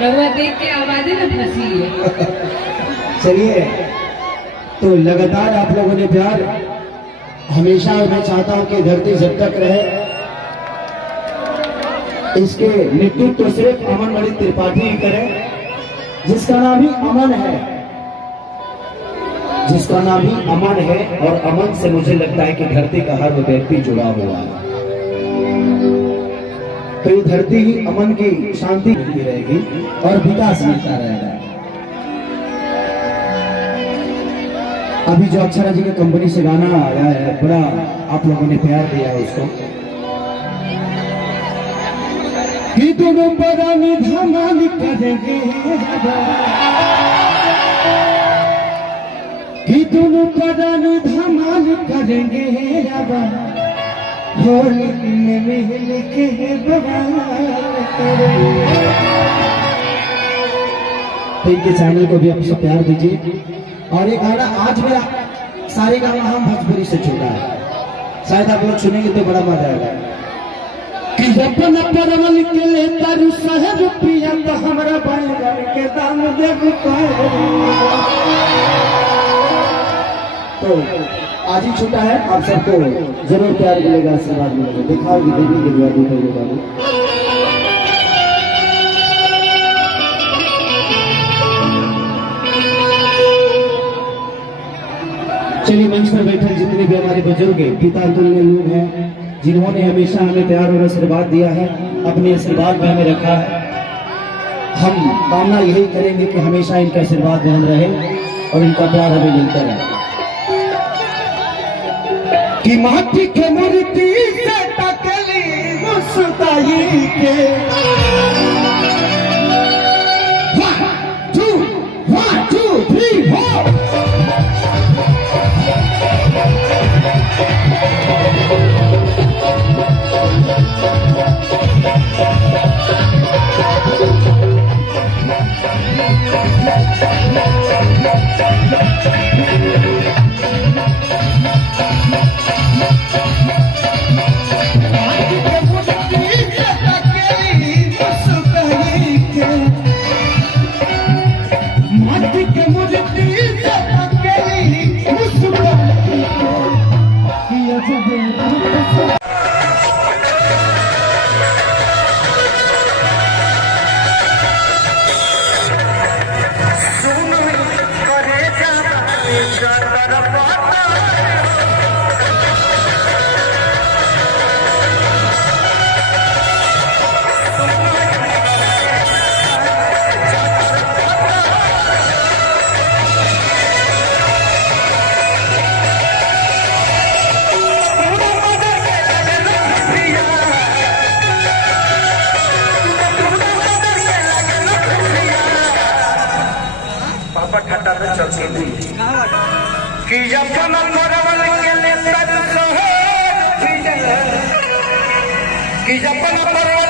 रहुआ देख के आवाजें में फंसी है। चलिए, तो लगातार आप लोगों ने प्यार हमेशा, मैं चाहता हूं कि धरती जब तक रहे इसके नेतृत्व सिर्फ अमन मणि त्रिपाठी ही करे, जिसका नाम ही अमन है, जिसका नाम ही अमन है। और अमन से मुझे लगता है कि धरती का हर व्यक्ति जुड़ा हुआ है। तो ये धरती ही अमन की शांति मिलती रहेगी और विकास मिलता रहेगा। अभी जो अक्षरा जी की कंपनी से गाना आया है, बड़ा आप लोगों ने प्यार दिया है उसको। कि दोनों परानी धमाल करेंगे, कि दोनों परानी धमाल करेंगे, होली में मिल के बवाल करेंगे। तो इनके चैनल को भी आप सब प्यार दीजिए। और ये गाना आज मेरा सारे गाना हम भोजपुरी से छूटा है, शायद आप लोग सुनेंगे तो बड़ा मजा आएगा। कि अपन परवल के ले तारू शहर पिया तो हमारा बैंगन के दाम देव। तो आज ही छूटा है, आप सबको जरूर प्यार मिलेगा, आशीर्वाद मिलेगा। दिखाओगी देवी के द्वारा दूसरे। चलिए, मंच पर बैठे जितने भी हमारे बुजुर्ग पिता तुल्य लोग हैं, जिन्होंने हमेशा हमें प्यार और आशीर्वाद दिया है, अपने आशीर्वाद में हमें रखा है, हम कामना यही करेंगे कि हमेशा इनका आशीर्वाद बन रहे और इनका प्यार हमें मिलता रहे। कि माटी के मूर्ति से तकली मुस्ताई के 1 2 3 4। कि अपन परवल के ले तर शहर, कि अपन परवल